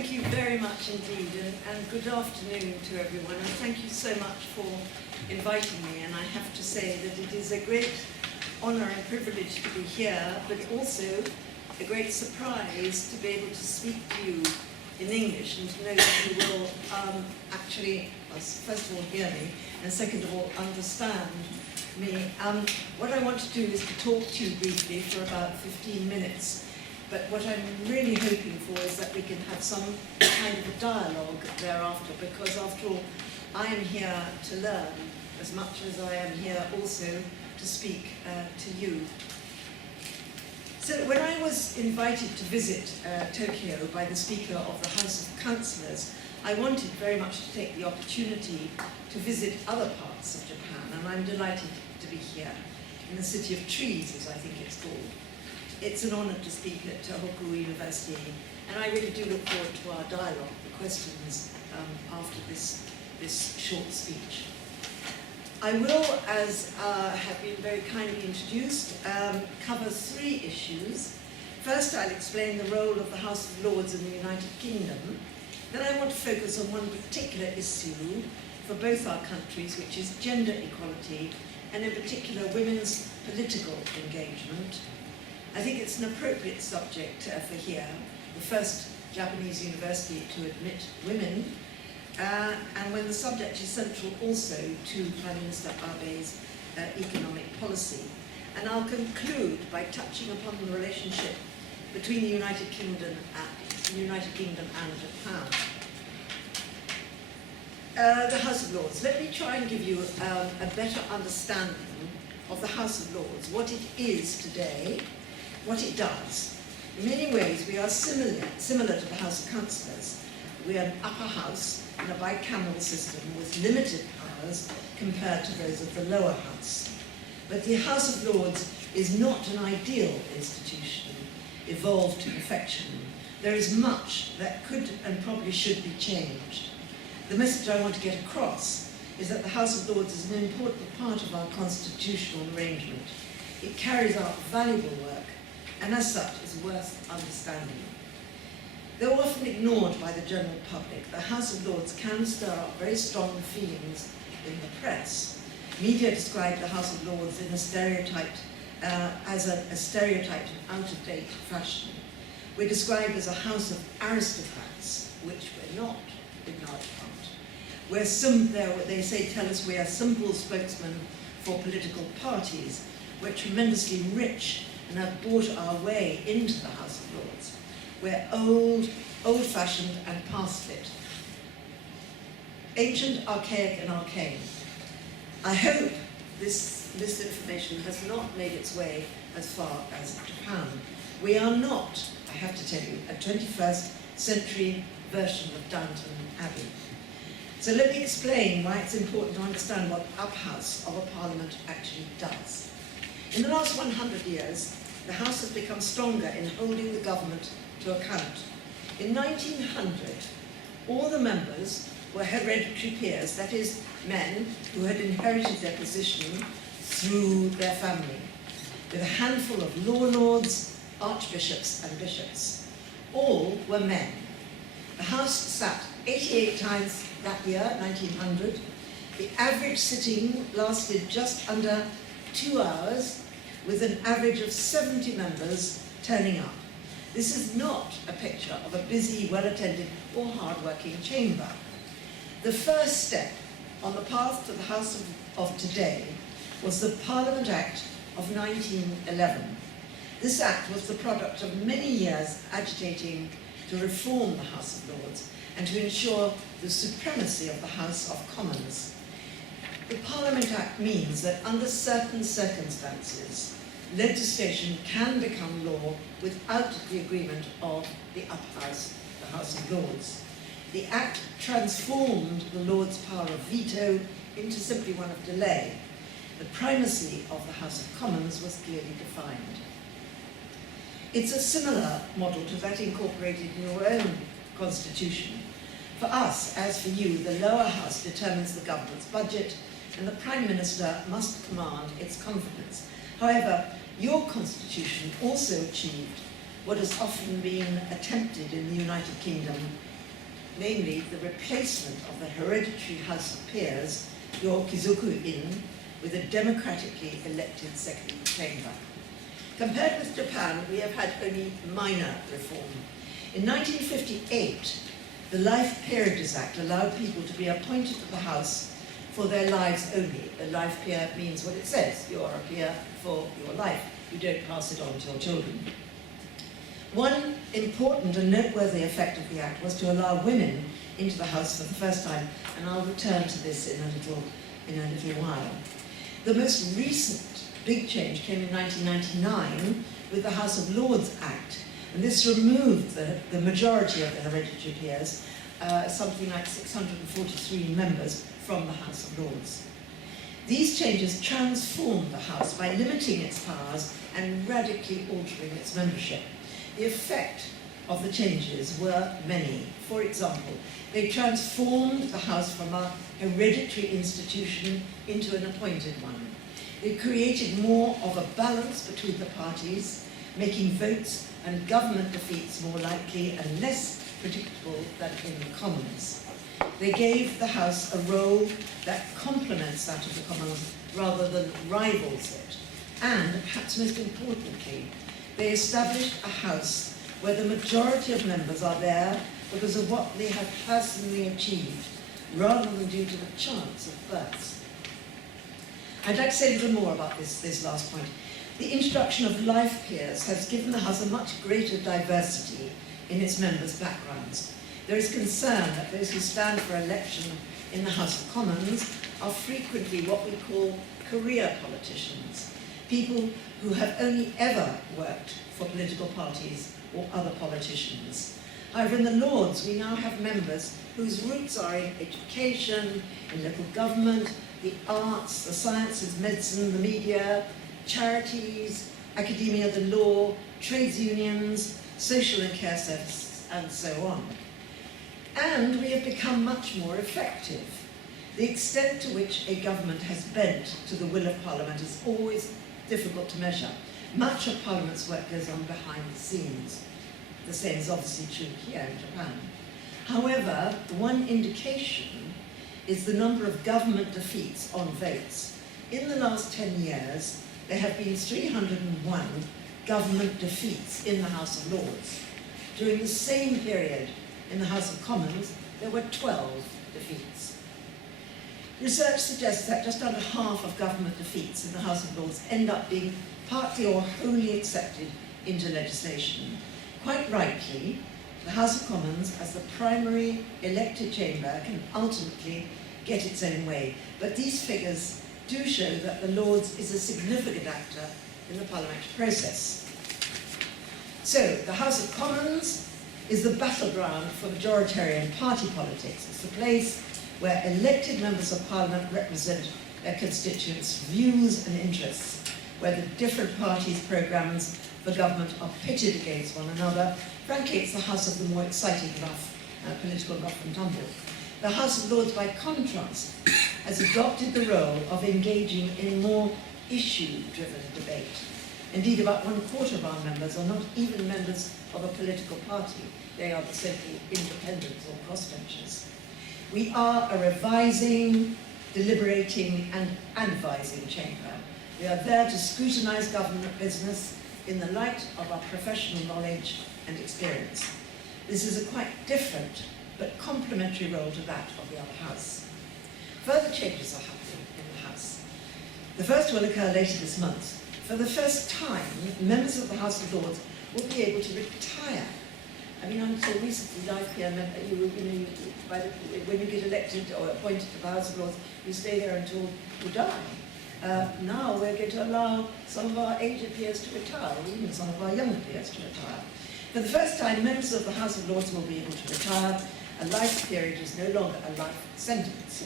Thank you very much indeed, and good afternoon to everyone, and thank you so much for inviting me. And I have to say that it is a great honour and privilege to be here, but also a great surprise to be able to speak to you in English and to know that you will actually, first of all, hear me, and second of all, understand me. What I want to do is to talk to you briefly for about 15 minutes. But what I'm really hoping for is that we can have some kind of a dialogue thereafter, because after all, I am here to learn as much as I am here also to speak to you. So when I was invited to visit Tokyo by the Speaker of the House of Councillors, I wanted very much to take the opportunity to visit other parts of Japan, and I'm delighted to be here in the City of Trees, as I think it's called. It's an honour to speak at Tohoku University, and I really do look forward to our dialogue, the questions after this short speech. I will, as have been very kindly introduced, cover 3 issues. First, I'll explain the role of the House of Lords in the United Kingdom. Then I want to focus on one particular issue for both our countries, which is gender equality, and in particular women's political engagement. I think it's an appropriate subject for here, the first Japanese university to admit women, and when the subject is central also to Prime Minister Abe's economic policy. And I'll conclude by touching upon the relationship between the United Kingdom and Japan. The House of Lords. Let me try and give you a better understanding of the House of Lords, what it is today, what it does. In many ways, we are similar to the House of Councillors. We are an upper house in a bicameral system with limited powers compared to those of the lower house. But the House of Lords is not an ideal institution, evolved to perfection. There is much that could and probably should be changed. The message I want to get across is that the House of Lords is an important part of our constitutional arrangement. It carries out valuable work, and as such is worth understanding. Though often ignored by the general public, the House of Lords can stir up very strong feelings in the press. Media describe the House of Lords in a stereotyped, as a stereotyped and out-of-date fashion. We're described as a house of aristocrats, which we're not in large part. They tell us we are simple spokesmen for political parties. We're tremendously rich and have bought our way into the House of Lords. We're old-fashioned and past it. Ancient, archaic and arcane. I hope this information has not made its way as far as Japan. We are not, I have to tell you, a 21st century version of Downton Abbey. So let me explain why it's important to understand what the upper house of a parliament actually does. In the last 100 years, the House has become stronger in holding the government to account. In 1900, all the members were hereditary peers, that is, men who had inherited their position through their family, with a handful of law lords, archbishops and bishops. All were men. The House sat 88 times that year, 1900. The average sitting lasted just under 2 hours, with an average of 70 members turning up. This is not a picture of a busy, well-attended or hard-working chamber. The first step on the path to the House of today was the Parliament Act of 1911. This act was the product of many years agitating to reform the House of Lords and to ensure the supremacy of the House of Commons. The Parliament Act means that under certain circumstances, legislation can become law without the agreement of the upper house, the House of Lords. The Act transformed the Lords' power of veto into simply one of delay. The primacy of the House of Commons was clearly defined. It's a similar model to that incorporated in your own constitution. For us, as for you, the lower house determines the government's budget, and the Prime Minister must command its confidence. However, your constitution also achieved what has often been attempted in the United Kingdom namely the replacement of the hereditary House of Peers, your Kizoku-in, with a democratically elected second chamber. Compared with Japan, we have had only minor reform. In 1958, the Life Peerages Act allowed people to be appointed to the House for their lives only. A life peer means what it says. You are a peer for your life. You don't pass it on to your children. One important and noteworthy effect of the Act was to allow women into the House for the first time, and I'll return to this in a little while. The most recent big change came in 1999 with the House of Lords Act, and this removed the majority of the hereditary peers, something like 643 members, from the House of Lords. These changes transformed the House by limiting its powers and radically altering its membership. The effect of the changes were many. For example, they transformed the House from a hereditary institution into an appointed one. They created more of a balance between the parties, making votes and government defeats more likely and less predictable than in the Commons. They gave the House a role that complements that of the Commons rather than rivals it. And, perhaps most importantly, they established a House where the majority of members are there because of what they have personally achieved, rather than due to the chance of births. I'd like to say a little more about this last point. The introduction of life peers has given the House a much greater diversity in its members' backgrounds. There is concern that those who stand for election in the House of Commons are frequently what we call career politicians, people who have only ever worked for political parties or other politicians. However, in the Lords, we now have members whose roots are in education, in local government, the arts, the sciences, medicine, the media, charities, academia, the law, trades unions, social and care services, and so on. And we have become much more effective. The extent to which a government has bent to the will of Parliament is always difficult to measure. Much of Parliament's work goes on behind the scenes. The same is obviously true here in Japan. However, one indication is the number of government defeats on votes. In the last 10 years, there have been 301 government defeats in the House of Lords. During the same period in the House of Commons, there were 12 defeats. Research suggests that just under half of government defeats in the House of Lords end up being partly or wholly accepted into legislation. Quite rightly, the House of Commons, as the primary elected chamber, can ultimately get its own way. But these figures do show that the Lords is a significant actor in the parliamentary process. So, the House of Commons is the battleground for majoritarian party politics. It's the place where elected members of Parliament represent their constituents' views and interests, where the different parties' programmes for government are pitted against one another. Frankly, it's the House of the more exciting political rough and tumble. The House of Lords, by contrast, has adopted the role of engaging in more issue-driven debate. Indeed, about 1/4 of our members are not even members of a political party. They are the so-called independents or crossbenchers. We are a revising, deliberating, and advising chamber. We are there to scrutinise government business in the light of our professional knowledge and experience. This is a quite different but complementary role to that of the other House. Further changes are happening in the House. The first will occur later this month. For the first time, members of the House of Lords will be able to retire. I mean, until recently, life peer meant that when you get elected or appointed to the House of Lords, you stay there until you die. Now we're going to allow some of our aged peers to retire, or even some of our younger peers to retire. For the first time, members of the House of Lords will be able to retire. A life period is no longer a life sentence.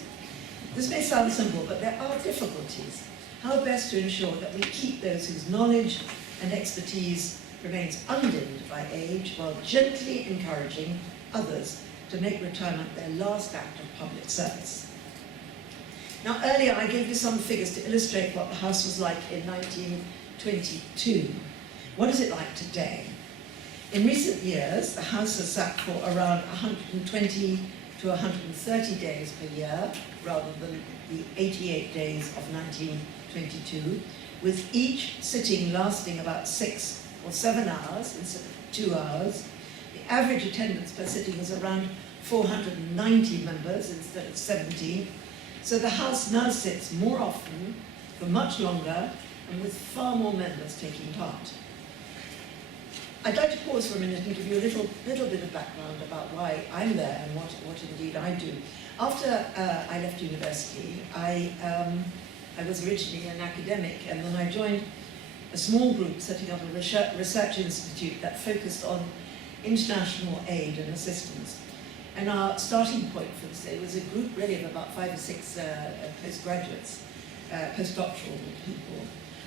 This may sound simple, but there are difficulties. How best to ensure that we keep those whose knowledge and expertise remains undimmed by age, while gently encouraging others to make retirement their last act of public service. Now, earlier I gave you some figures to illustrate what the House was like in 1922. What is it like today? In recent years, the House has sat for around 120 to 130 days per year, rather than the 88 days of 1922, with each sitting lasting about 6 or 7 hours instead of 2 hours. The average attendance per sitting is around 490 members instead of 17. So the House now sits more often, for much longer, and with far more members taking part. I'd like to pause for a minute and give you a little bit of background about why I'm there and what indeed I do. After I left university, I was originally an academic, and then I joined a small group setting up a research institute that focused on international aid and assistance. And our starting point for this day was a group really of about 5 or 6 postgraduates, postdoctoral people.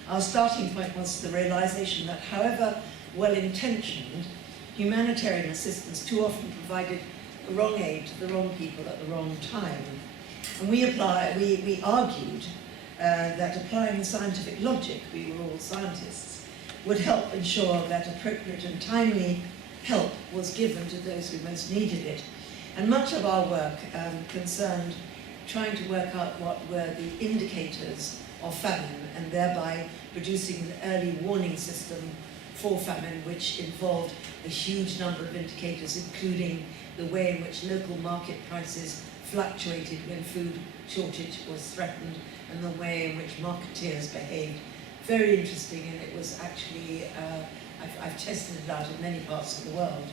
Our starting point was the realization that however well-intentioned, humanitarian assistance too often provided the wrong aid to the wrong people at the wrong time. And we argued that applying scientific logic, we were all scientists, would help ensure that appropriate and timely help was given to those who most needed it. And much of our work concerned trying to work out what were the indicators of famine, and thereby producing an early warning system for famine, which involved a huge number of indicators, including the way in which local market prices fluctuated when food shortage was threatened, and the way in which marketeers behaved. Very interesting, and it was actually, I've tested it out in many parts of the world.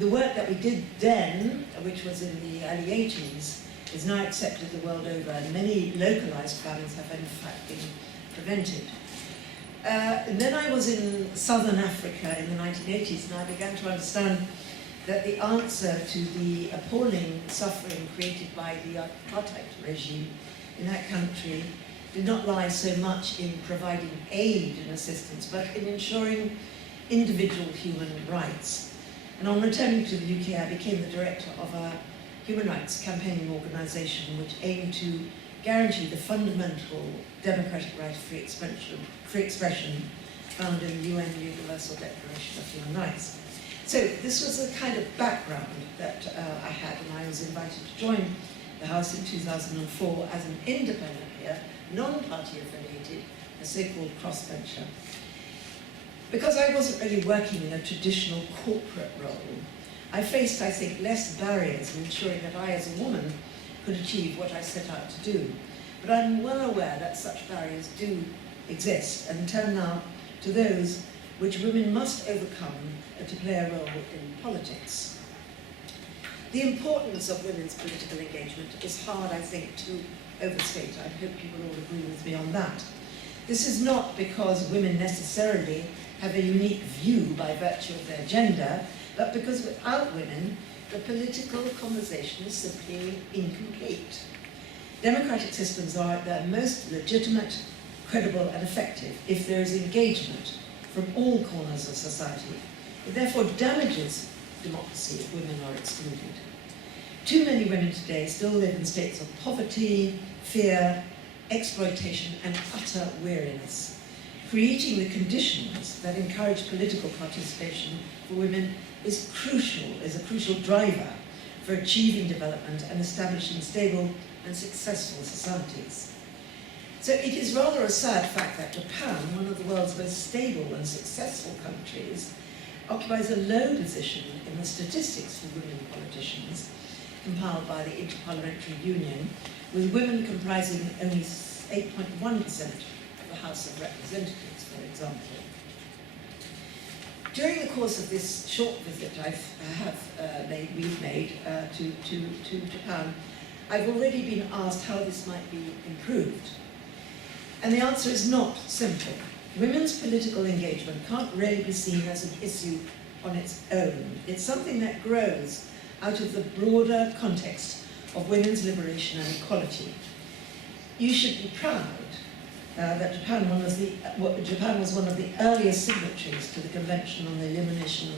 The work that we did then, which was in the early 80s, is now accepted the world over, and many localized famines have in fact been prevented. And then I was in southern Africa in the 1980s, and I began to understand that the answer to the appalling suffering created by the apartheid regime in that country did not lie so much in providing aid and assistance, but in ensuring individual human rights. And on returning to the UK, I became the director of a human rights campaigning organisation which aimed to guarantee the fundamental democratic right of free expression found in the UN Universal Declaration of Human Rights. So this was the kind of background that I had, and I was invited to join the House in 2004 as an independent peer, non-party affiliated, a so-called crossbencher. Because I wasn't really working in a traditional corporate role, I faced, I think, less barriers in ensuring that I, as a woman, could achieve what I set out to do. But I'm well aware that such barriers do exist and turn now to those which women must overcome to play a role in politics. The importance of women's political engagement is hard, I think, to overstate. I hope you will all agree with me on that. This is not because women necessarily have a unique view by virtue of their gender, but because without women, the political conversation is simply incomplete. Democratic systems are at their most legitimate, credible, and effective if there is engagement from all corners of society. It therefore damages democracy if women are excluded. Too many women today still live in states of poverty, fear, exploitation, and utter weariness. Creating the conditions that encourage political participation for women is a crucial driver for achieving development and establishing stable and successful societies. So it is rather a sad fact that Japan, one of the world's most stable and successful countries, occupies a low position in the statistics for women politicians, compiled by the Interparliamentary Union, with women comprising only 8.1% of the House of Representatives, for example. During the course of this short visit we've made to Japan, I've already been asked how this might be improved. And the answer is not simple. Women's political engagement can't really be seen as an issue on its own. It's something that grows out of the broader context of women's liberation and equality. You should be proud that Japan was one of the earliest signatories to the Convention on the Elimination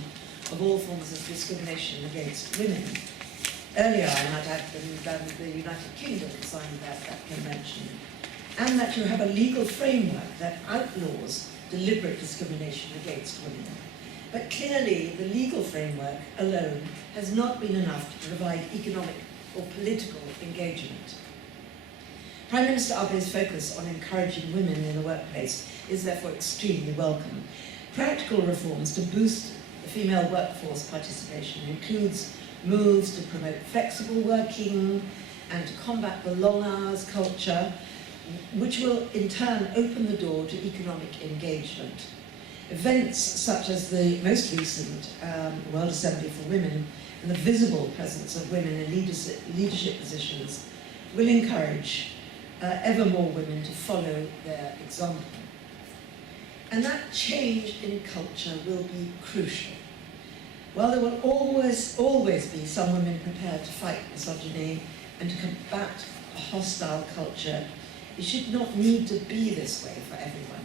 of All Forms of Discrimination Against Women. Earlier, I might add, than the United Kingdom signed that convention, and that you have a legal framework that outlaws deliberate discrimination against women. But clearly, the legal framework alone has not been enough to provide economic or political engagement. Prime Minister Abe's focus on encouraging women in the workplace is therefore extremely welcome. Practical reforms to boost the female workforce participation includes moves to promote flexible working and to combat the long hours culture, which will in turn open the door to economic engagement. Events such as the most recent World Assembly for Women and the visible presence of women in leadership positions will encourage ever more women to follow their example. And that change in culture will be crucial. While there will always be some women prepared to fight misogyny and to combat a hostile culture, it should not need to be this way for everyone.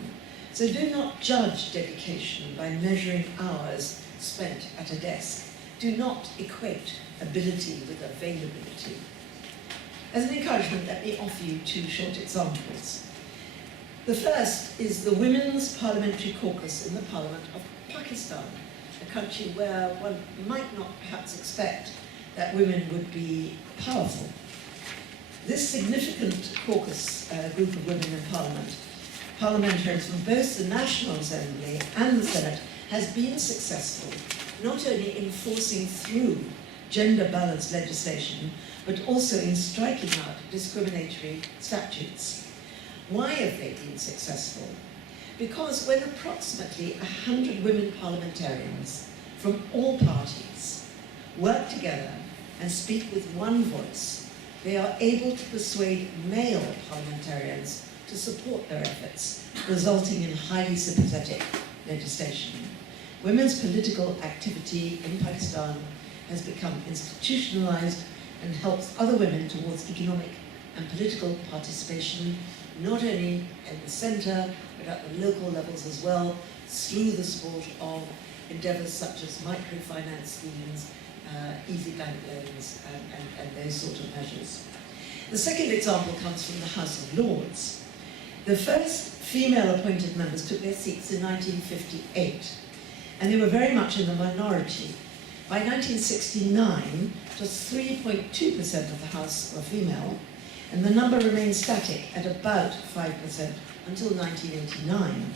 So do not judge dedication by measuring hours spent at a desk. Do not equate ability with availability. As an encouragement, let me offer you two short examples. The first is the Women's Parliamentary Caucus in the Parliament of Pakistan, a country where one might not perhaps expect that women would be powerful. This significant caucus group of women in Parliament, parliamentarians from both the National Assembly and the Senate, has been successful not only in forcing through gender-balanced legislation, but also in striking out discriminatory statutes. Why have they been successful? Because when approximately 100 women parliamentarians from all parties work together and speak with one voice, they are able to persuade male parliamentarians to support their efforts, resulting in highly sympathetic legislation. Women's political activity in Pakistan has become institutionalized and helps other women towards economic and political participation, not only in the centre, but at the local levels as well, through the support of endeavours such as microfinance schemes, easy bank loans, and those sort of measures. The second example comes from the House of Lords. The first female appointed members took their seats in 1958, and they were very much in the minority. By 1969, just 3.2% of the House were female, and the number remained static at about 5% until 1989.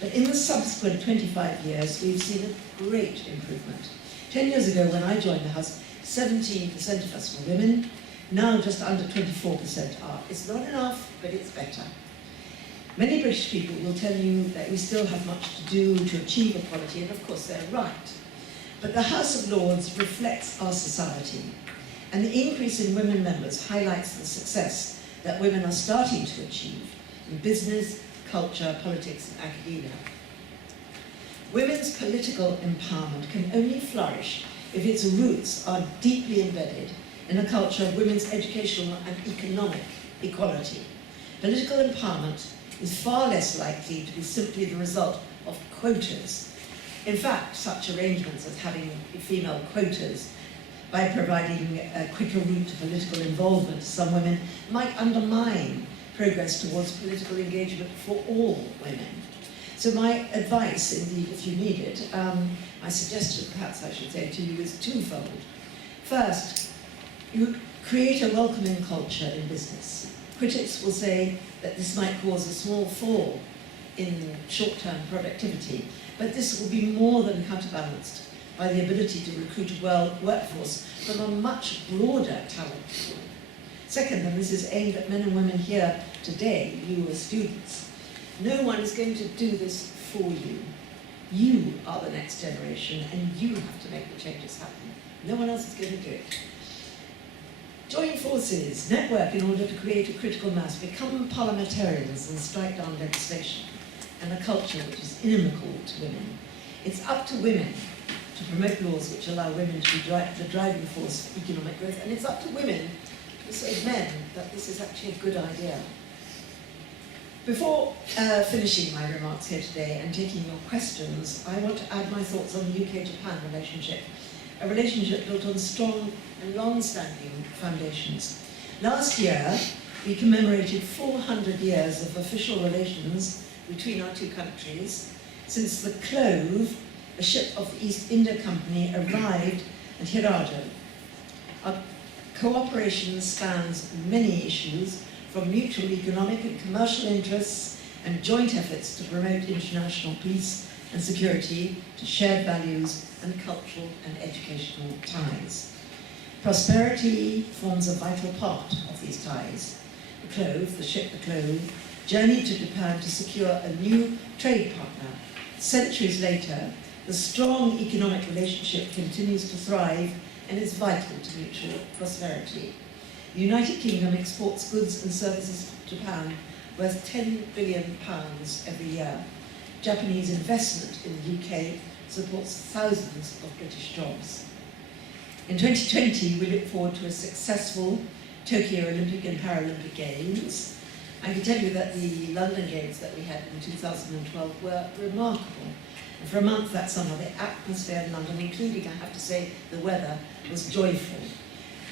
But in the subsequent 25 years, we've seen a great improvement. 10 years ago, when I joined the House, 17% of us were women. Now just under 24% are. It's not enough, but it's better. Many British people will tell you that we still have much to do to achieve equality, and of course they're right. But the House of Lords reflects our society, and the increase in women members highlights the success that women are starting to achieve in business, culture, politics, and academia. Women's political empowerment can only flourish if its roots are deeply embedded in a culture of women's educational and economic equality. Political empowerment is far less likely to be simply the result of quotas. In fact, such arrangements as having female quotas by providing a quicker route to political involvement to some women might undermine progress towards political engagement for all women. So my advice, indeed, if you need it, my suggestion, perhaps I should say to you, is twofold. First, you create a welcoming culture in business. Critics will say that this might cause a small fall in short-term productivity, but this will be more than counterbalanced by the ability to recruit a workforce from a much broader talent pool. Second, and this is aimed at men and women here today, you as students, no one is going to do this for you. You are the next generation, and you have to make the changes happen. No one else is going to do it. Join forces, network in order to create a critical mass, become parliamentarians and strike down legislation and a culture which is inimical to women. It's up to women to promote laws which allow women to be the driving force for economic growth, and it's up to women to persuade men that this is actually a good idea. Before finishing my remarks here today and taking your questions, I want to add my thoughts on the UK-Japan relationship, a relationship built on strong and long-standing foundations. Last year, we commemorated 400 years of official relations between our two countries, since the clove a ship of the East India Company arrived at Hirado. Our cooperation spans many issues, from mutual economic and commercial interests and joint efforts to promote international peace and security, to shared values and cultural and educational ties. Prosperity forms a vital part of these ties. The ship The Clove, journeyed to Japan to secure a new trade partner. Centuries later, the strong economic relationship continues to thrive and is vital to mutual prosperity. The United Kingdom exports goods and services to Japan worth £10 billion every year. Japanese investment in the UK supports thousands of British jobs. In 2020, we look forward to a successful Tokyo Olympic and Paralympic Games. I can tell you that the London Games that we had in 2012 were remarkable. And for a month that summer, the atmosphere in London, including, I have to say, the weather, was joyful.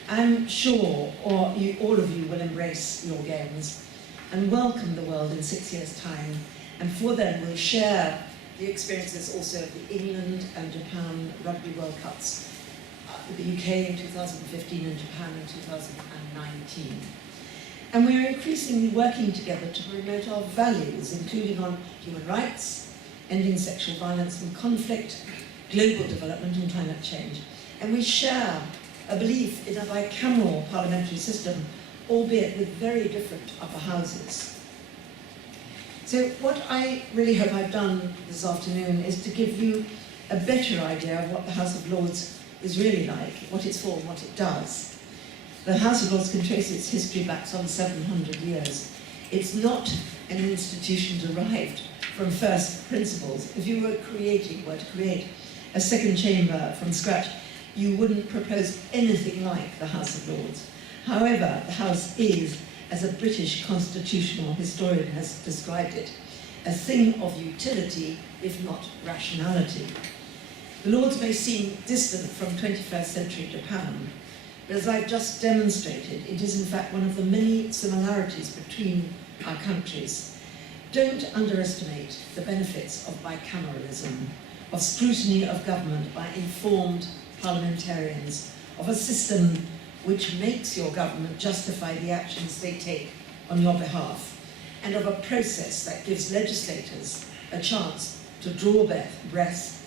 I'm sure all of you will embrace your games and welcome the world in 6 years' time. And for them, we'll share the experiences also of the England and Japan Rugby World Cups, the UK in 2015 and Japan in 2019. And we're increasingly working together to promote our values, including on human rights, ending sexual violence and conflict, global development and climate change. And we share a belief in a bicameral parliamentary system, albeit with very different upper houses. So what I really hope I've done this afternoon is to give you a better idea of what the House of Lords is really like, what it's for and what it does. The House of Lords can trace its history back some 700 years. It's not an institution derived from first principles. If you were to create a second chamber from scratch, you wouldn't propose anything like the House of Lords. However, the House is, as a British constitutional historian has described it, a thing of utility, if not rationality. The Lords may seem distant from 21st century Japan, but as I've just demonstrated, it is in fact one of the many similarities between our countries. Don't underestimate the benefits of bicameralism, of scrutiny of government by informed parliamentarians, of a system which makes your government justify the actions they take on your behalf, and of a process that gives legislators a chance to draw breath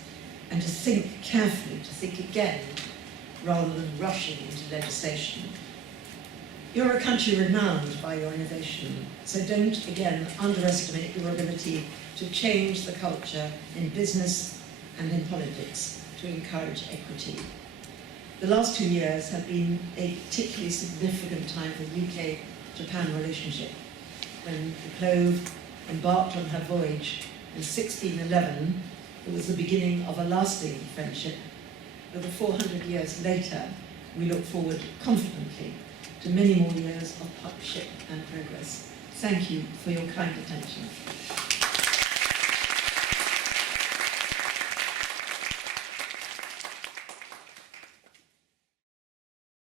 and to think carefully, to think again, rather than rushing into legislation. You're a country renowned by your innovation, so don't, again, underestimate your ability to change the culture in business and in politics to encourage equity. The last 2 years have been a particularly significant time for the UK-Japan relationship. When the Clove embarked on her voyage in 1611, it was the beginning of a lasting friendship. Over 400 years later, we look forward confidently to many more years of partnership and progress. Thank you for your kind attention.